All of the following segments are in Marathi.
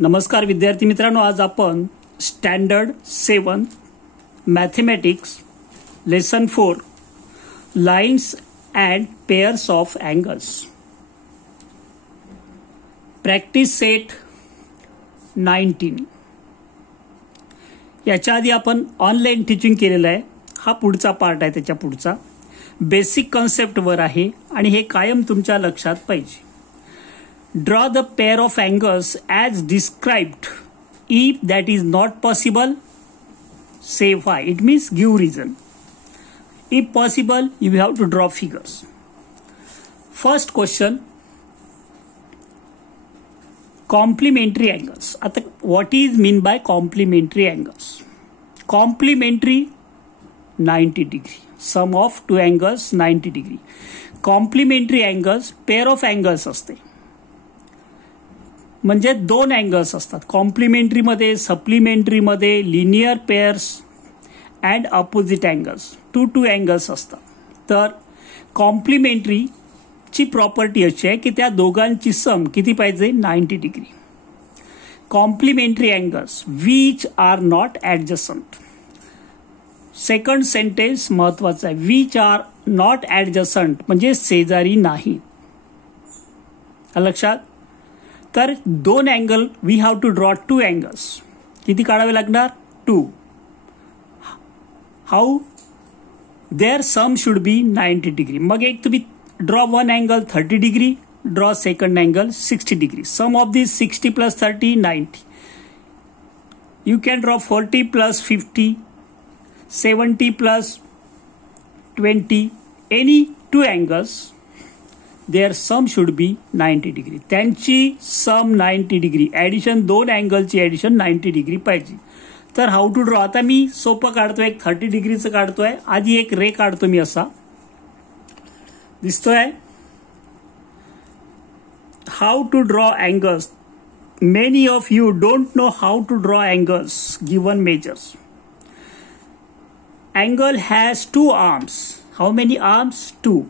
नमस्कार विद्यार्थी मित्रांनो, आज आपण standard 7 mathematics lesson 4 lines and pairs of angles practice set 19 याच्या आधी आपण ऑनलाईन टीचिंग केलेलं आहे. हा पुढचा पार्ट आहे. त्याच्या पुढचा बेसिक कॉन्सेप्ट वर आहे आणि हे कायम तुमच्या लक्षात पाहिजे. Draw the pair of angles as described. If that is not possible, say why. It means give reason. If possible, you have to draw figures. First question, complementary angles. आता what is mean by complementary angles? Complementary 90 degree. Sum of two angles 90 degree. Complementary angles pair of angles असते. म्हणजे दोन अँगल्स असतात. कॉम्प्लिमेंटरी मध्ये, सप्लिमेंटरी मध्ये, linear pairs and opposite angles, two angles असतात. तर कॉम्प्लिमेंटरी ची प्रॉपर्टी अशी आहे की त्या दोघांची सम किती पाहिजे, 90 degree. Complementary angles which are not adjacent. Second sentence महत्वाचा आहे. विच आर नॉट ऍडजसंट म्हणजे शेजारी नाही. लक्षात. तर दोन angle we have to draw two angles. किती काढावे लागणार, 2. How, their sum should be 90 degree. मग एक तुम्ही draw one angle 30 degree, draw second angle 60 degree. Sum of this 60 plus 30 90. You can draw 40 plus 50, 70 plus 20. Any two angles, their sum should be 90 degree. त्यांची सम 90 डिग्री. ऍडिशन दोन अँगलची ऍडिशन 90 डिग्री पाहिजे. तर हाऊ टू ड्रॉ. आता मी सोपं काढतोय, एक 30 डिग्रीचं काढतोय. आधी एक रे काढतो मी. असा दिसतोय. How to draw angles. Many of you don't know how to draw angles given measures. Angle has 2 arms. How many arms, 2.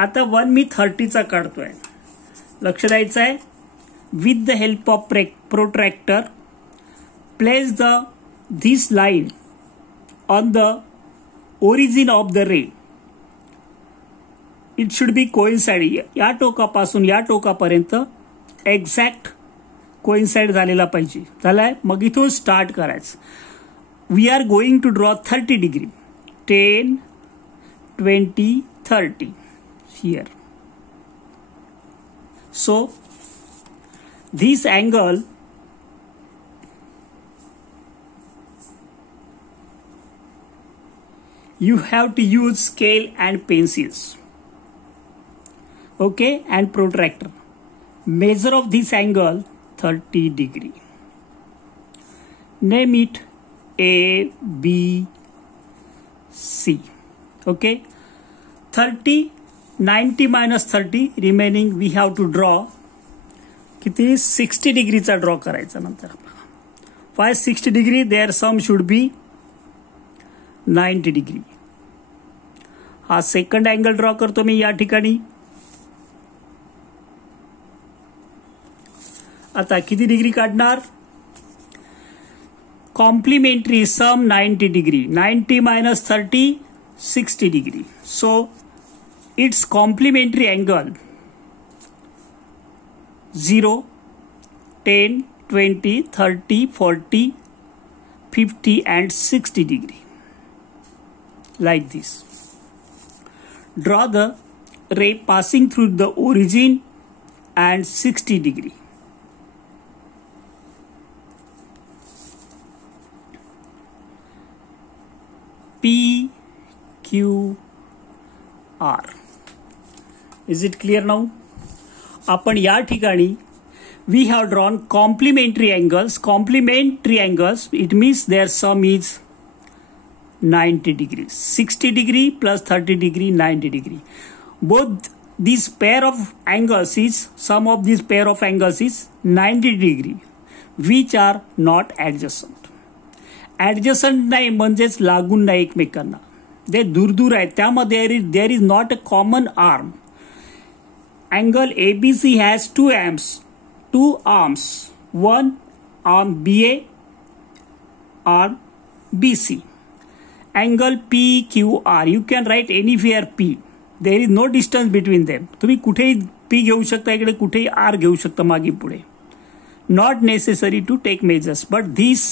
आता वन मी 30चा काढतोय. लक्ष द्यायचं आहे. With the help of protractor place this line on the origin of the ray. It should be coincide. या टोकापासून या टोकापर्यंत एक्झॅक्ट कोइन्साइड झालेला पाहिजे. झालाय. मग इथून स्टार्ट करायचं. We are going to draw 30 degree. 10, 20, 30 here. So this angle you have to use scale and pencils, okay, and protractor. Measure of this angle 30 degree. Name it A, B, C. Okay, 30, 90 minus 30 remaining we have to draw. किती, 60 डिग्रीचा ड्रॉ करायचा. नंतर 60 degree, their sum should be 90 degree. हा सेकंड अँगल ड्रॉ करतो मी या ठिकाणी. आता किती डिग्री काढणार. Complementary sum 90 degree. 90 minus 30 60 degree. So its complementary angle 0, 10, 20, 30, 40, 50 and 60 degree. Like this. Draw the ray passing through the origin and 60 degree. P, Q, R. Is it clear now? आपण या ठिकाणी we have drawn complementary angles. Complementary angles, it means their sum is 90 degrees. 60 degree plus 30 degree, 90 degree. Both these pair of angles is, sum of this pair of angles is 90 degree, which are not adjacent. Adjacent नाही म्हणजेच लागून नाही एकमेकांना. ते दूर आहेत. त्यामध्ये there is not a common arm. Angle ABC has two arms. One on BA, on BC. Angle PQR, you can write anywhere P. There is no distance between them. तुम्ही कुठेही P घेऊ शकता, इकडे कुठेही R घेऊ शकता मागे पुढे. Not necessary to take measures, but this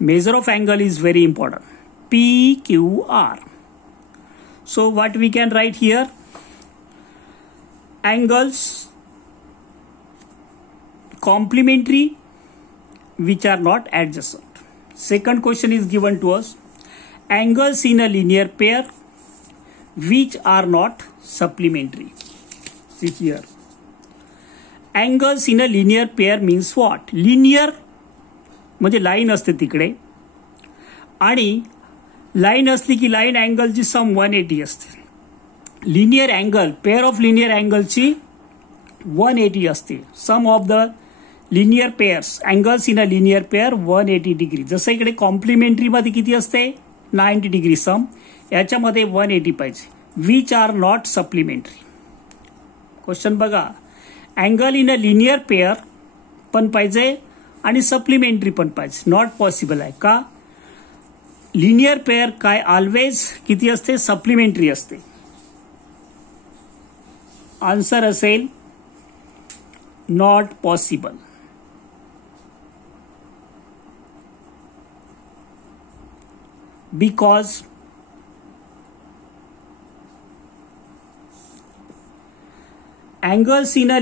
measure of angle is very important. PQR. So what we can write here? Angles complementary which are not adjacent. Second question is given to us. Angles in a linear pair which are not supplementary. See here. Angles in a linear pair means what? Linear म्हणजे लाईन असते तिकडे आणि लाईन असली की लाईन अँगलची सम 180 असते. Linear angle, pair of linear अँगलची 180 असते. Sum of the linear pairs, angles in a linear pair 180 degree. जसं इकडे कॉम्प्लिमेंटरीमध्ये किती असते? 90 डिग्री सम. याच्यामध्ये 180 पाहिजे. Which are not supplementary. Question बघा, angle in a linear pair पण पाहिजे आणि सप्लिमेंटरी पण पाहिजे. नॉट पॉसिबल आहे. का? लिनियर पेअर काय ऑलवेज किती असते? सप्लिमेंटरी असते. आन्सर असेल not possible. Because angles in a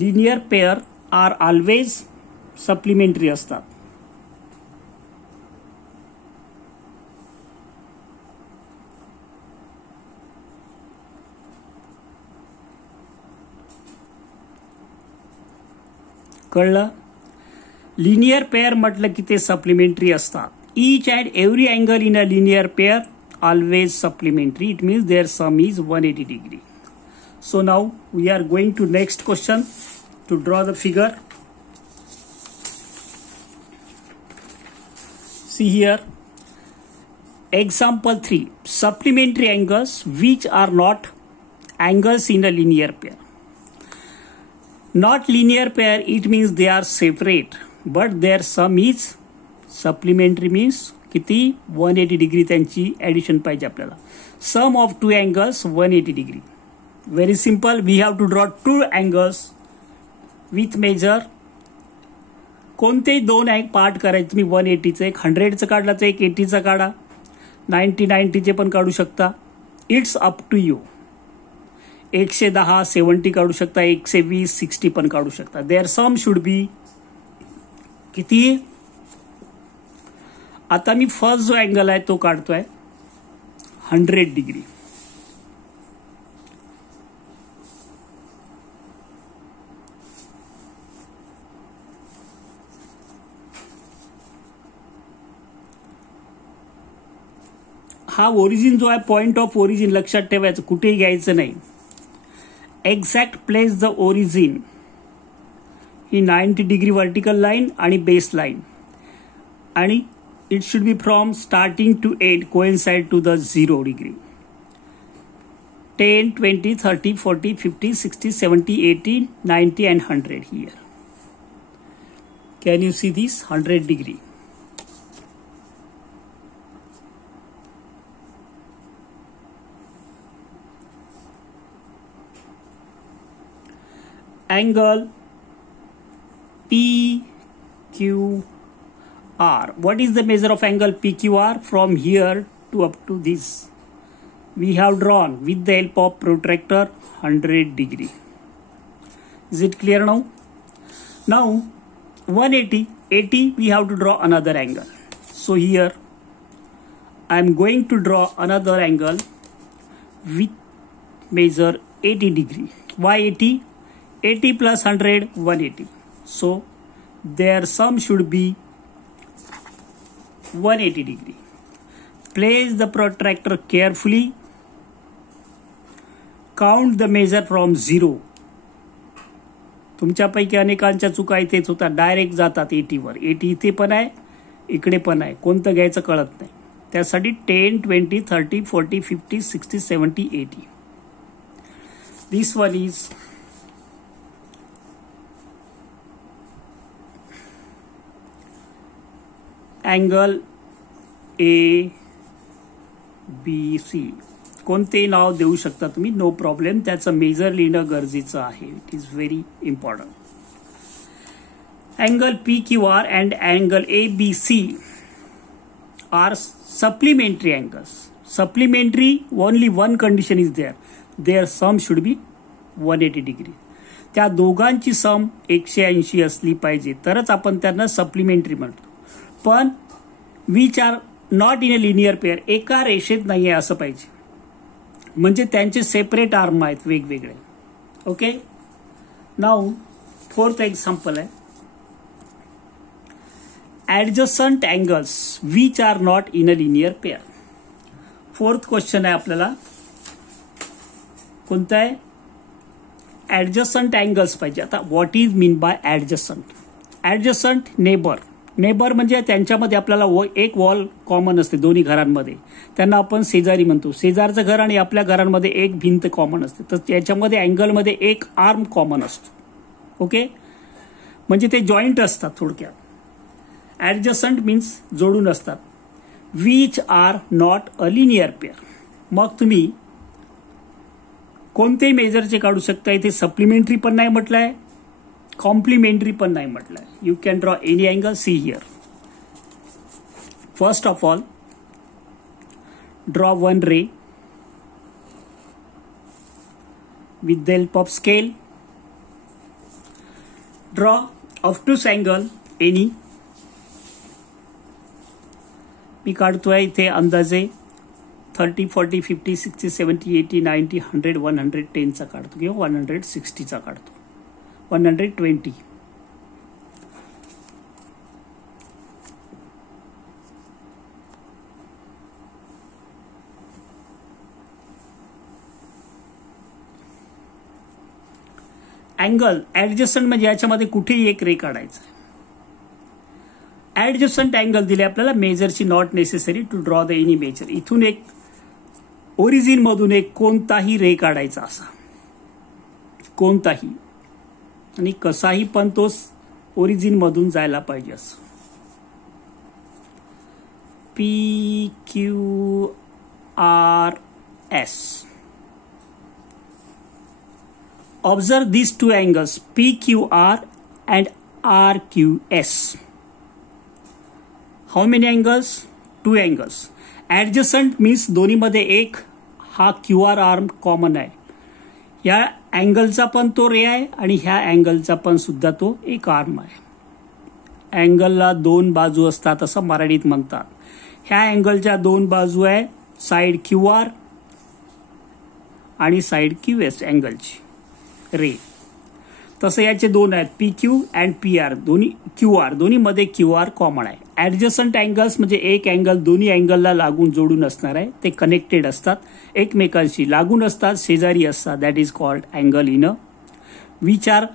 linear pair are always supplementary असतात. कळलं? लिनियर पेअर म्हटलं की ते सप्लिमेंटरी असतात. Each and every angle in a linear pair always supplementary. It means their sum is 180 degree. So now we are going to next question to draw the figure. See here, example 3, supplementary angles which are not angles in a linear pair. Not linear pair, it means they are separate, but their sum is supplementary. means किती? 180 डिग्री त्यांची ऍडिशन पाहिजे आपल्याला. Sum of two angles 180 degree. Very simple. We have to draw two angles with measure. कोणतेही दोन पार्ट करायचे. तुम्ही 180चं एक 100चं काढला तर एक 80चं काढा. 90चे पण काढू शकता. It's up to you. 110 70 काढू शकता. 120 60 पण काढू शकता. देअर सम शुड बी किती? आता मी फर्स्ट जो अँगल आहे तो काढतोय 100 डिग्री. हा ओरिजिन जो आहे, पॉइंट ऑफ ओरिजिन लक्षात ठेवायचं, कुठेही घ्यायचं नाही. एक्झॅक्ट प्लेस द ओरिजिन ही 90 डिग्री वर्टिकल लाईन आणि बेस लाईन, आणि it should be from starting to end coincide to the 0 degree. 10 20 30 40 50 60 70 80 90 and 100 here. Can you see this? 100 degree. Angle PQR. What is the measure of angle PQR? From here to up to this, we have drawn with the help of protractor 100 degree. Is it clear now? Now 180 we have to draw another angle. So here I am going to draw another angle with measure 80 degree. Why 80? 80 plus 100 180. So their sum should be 180 degree. Place the protractor carefully. Count the measure from 0 तुमच्यापैकी अनेकांच्या चुका इथेच होतात, डायरेक्ट जातात 80वर. 80 इथे पण आहे, इकडे पण आहे, कोणतं घ्यायचं कळत नाही. त्यासाठी 10, 20, 30, 40, 50, 60, 70, 80. This one is angle A B C. कोणतेही नाव देऊ शकता तुम्ही, नो प्रॉब्लेम. त्याचं मेजर लिहिणं गरजेचं आहे. It is very important. Angle P Q R and angle A B C are supplementary angles. Supplementary, only one condition is there. Their sum should be 180 degree. त्या दोघांची सम 180 असली पाहिजे तरच आपण त्यांना सप्लिमेंटरी म्हणतो. पण which are not in a linear pair, एका रेषेत नाही आहे असं पाहिजे, म्हणजे त्यांचे सेपरेट आर्म आहेत वेगवेगळे. ओके. नाउ फोर्थ एक्झाम्पल आहे adjacent angles which are not in a linear pair. Fourth question आहे आपल्याला, कोणता आहे? ऍडजस्टंट अँगल्स पाहिजे. आता what is mean by adjacent? Adjacent neighbour. Neighbour म्हणजे त्यांच्यामध्ये आपल्याला एक वॉल कॉमन असते दोन्ही घरांमध्ये, त्यांना आपण शेजारी म्हणतो. शेजारचं घर आणि आपल्या घरांमध्ये एक भिंत कॉमन असते, तर त्याच्यामध्ये अँगलमध्ये एक आर्म कॉमन असतो. ओके, म्हणजे ते जॉईंट असतात थोडक्यात. ऍडजस्टंट मीन्स जोडून असतात. Which are not a linear pair. मग तुम्ही कोणतेही मेजरचे काढू शकता. इथे सप्लिमेंटरी पण नाही म्हटलंय, कॉम्प्लिमेंटरी पण नाही म्हटलंय. You can draw any angle. See here. First of all draw one ray with the help of scale. Draw obtuse angle any. मी काढतोय इथे अंदाजे 30, 40, 50, 60, 70, 80, 90, 100, 110 चा काढतो किंवा 160 चा काढतो, 120. अँगल ऍडजस्टंट म्हणजे याच्यामध्ये कुठेही एक रे काढायचं. ऍडजस्टंट अँगल दिले आपल्याला, मेजरची not necessary to draw the any measure. इथून एक ओरिजिन मधून एक कोणताही रे काढायचा, असा कोणताही, आणि कसाही, पण तो ओरिजिन मधून जायला पाहिजे असं. P Q R S. Observe these two angles PQR and RQS. How many angles? Two angles. Adjacent means दोन्ही मध्ये एक हा QR आर्म कॉमन आहे. या अँगलचा पण तो रे आहे आणि ह्या अँगलचा पण सुद्धा तो एक आर्म आहे. अँगलला दोन बाजू असतात असं मराठीत म्हणतात. ह्या अँगलच्या दोन बाजू आहे, साइड QR आणि साइड QS अँगलची रे. तसं याचे दोन आहेत, P Q and P R, दोन्ही क्यू आर, दोन्ही मध्ये क्यू आर कॉमन आहे. ऍडजस्टंट अँगल्स म्हणजे एक अँगल दोन्ही अँगलला लागून जोडून असणार आहे, ते कनेक्टेड असतात, एकमेकांशी लागून असतात, शेजारी असतात. That is called angle in a which are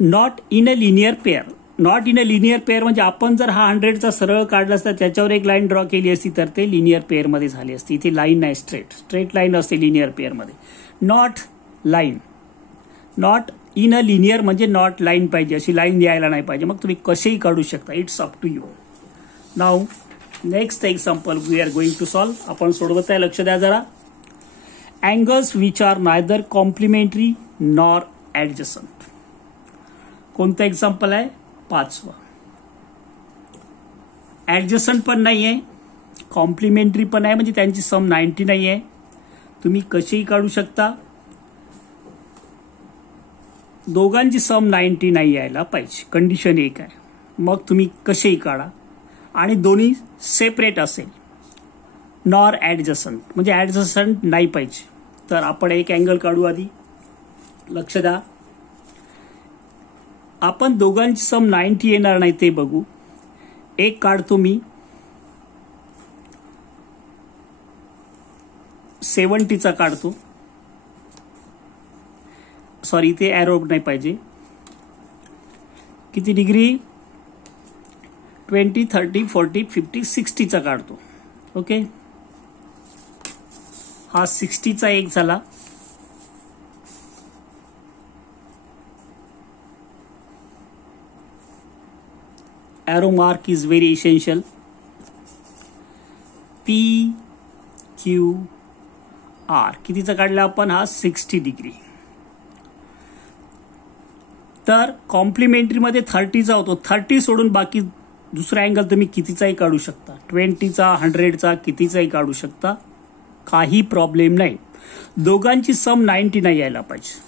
not in a linear pair. Not in a linear pair म्हणजे आपण जर हा 100चा सरळ काढला असता, त्याच्यावर एक लाईन ड्रॉ केली असती तर ते लिनियर पेअर मध्ये झाली असती. इथे लाईन नाही, स्ट्रेट लाईन असते लिनियर पेअर मध्ये. Not line, not in a linear म्हणजे नॉट लाईन पाहिजे, अशी लाईन द्यायला नाही पाहिजे. मग तुम्ही कसेही काढू शकता, it's up to you. Now next example we are going to solve. आपण सोडवत आहे, लक्ष द्या जरा. Angles which are neither complementary nor adjacent. कोणतं एक्झाम्पल आहे? 5वा. ऍडजस्टंट पण नाही आहे, कॉम्प्लिमेंटरी पण आहे, म्हणजे त्यांची सम 90 नाही आहे. तुम्ही कसेही काढू शकता, दोघांची सम 90 नाही यायला पाहिजे, कंडिशन एक आहे. मग तुम्ही कसेही काढा आणि दोन्ही सेपरेट असेल. नॉर ऍडजस्टंट म्हणजे ऍडजस्टंट नाही पाहिजे. तर आपण एक अँगल काढू आधी, लक्ष द्या. आपण दोघांची सम 90 येणार नाही ते बघू. एक काढतो मी 70चा काढतो, सॉरी इथे एरो नाही पाहिजे. किती डिग्री? 20, 30, 40, 50, 60चा काढतो. ओके, हा 60चा एक झाला. Arrow mark is very essential. P Q R कितीचा काढला आपण? हा 60 डिग्री. तर कॉम्प्लिमेंटरीमध्ये 30चा होतो. 30 सोडून बाकी दुसरा अँगल तुम्ही कितीचाही काढू शकता. 20चा, 100चा, कितीचाही काढू शकता, काही प्रॉब्लेम नाही. दोघांची सम 90 नाही यायला पाहिजे.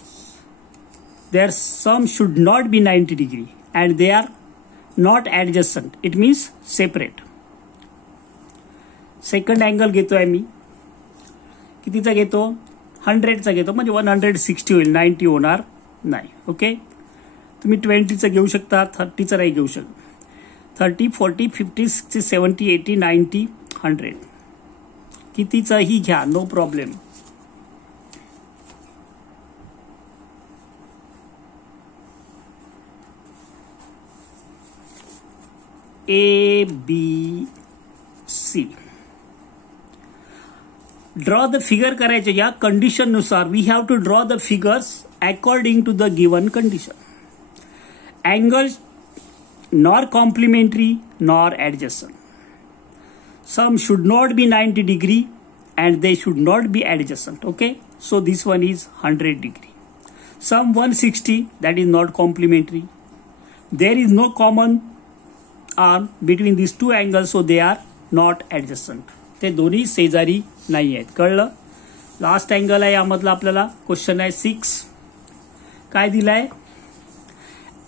Their sum should not be 90 degree and they are not adjacent. It means separate. Second angle घेतोय मी. कितीचा घेतो? 100चा घेतो, म्हणजे 160 होईल, 90 होणार नाही. ओके, तुम्ही 20चा घेऊ शकता, 30चा नाही घेऊ शकता. 30, 40, 50, 60, 70, 80, 90, 100 कितीचाही घ्या, no problem. A, B, C. Draw the figure करायचे या कंडिशन नुसार. We have to draw the figures according to the given condition. Angle nor complementary nor adjacent. Sum should not be 90 degree and they should not be adjacent. Okay, so this one is 100 degree. Some 160, that is not complementary. There is no common arm between these two angles, so they are not adjacent. ते दोन्ही शेजारी नाही आहेत. कळलं? लास्ट अँगल आहे यामधला आपल्याला क्वेश्चन आहे 6. काय दिलाय?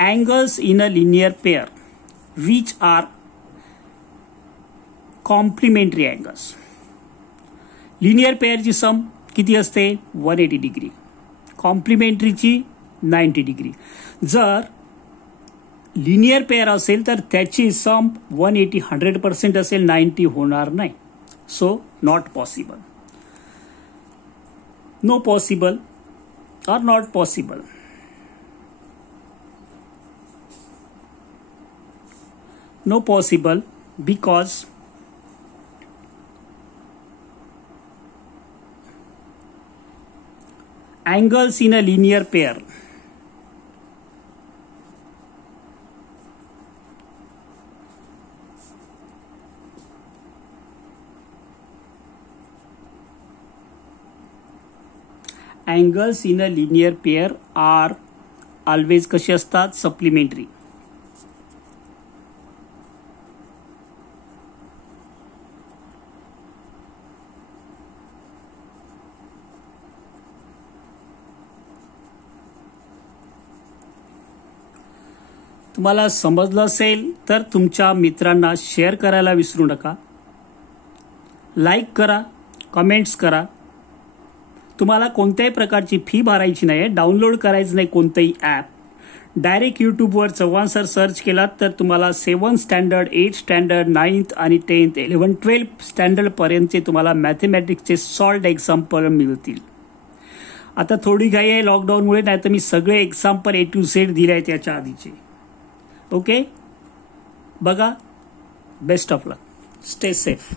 Angles in a linear pair which are complementary angles. Linear पेअरची सम किती असते? 180 डिग्री. कॉम्प्लिमेंटरीची 90 डिग्री. जर लिनियर पेअर असेल तर त्याची सम 180 100% असेल, 90 होणार नाही. So not possible. No possible और not possible. No possible because angles in a linear pair are always कशी असतात? सप्लिमेंटरी. तुम्हाला समजलं असेल तर तुमच्या मित्रांना शेअर करायला विसरू नका. लाईक करा, कमेंट्स करा. तुम्हाला कोणत्याही प्रकारची फी भरायची नाही आहे, डाउनलोड करायचं नाही कोणतंही ॲप. डायरेक्ट यूट्यूबवर चव्हाण सर सर्च केलात तर तुम्हाला 7th standard, 8th standard, 9th आणि 10th, 11th, 12th स्टँडर्डपर्यंतचे तुम्हाला मॅथमॅटिक्सचे सॉल्ड एक्झाम्पल मिळतील. आता थोडी घाई आहे लॉकडाऊनमुळे, नाही तर मी सगळे एक्झाम्पल A to Z दिले आहेत याच्या आधीचे. ओके, बघा. Best of luck. Stay safe.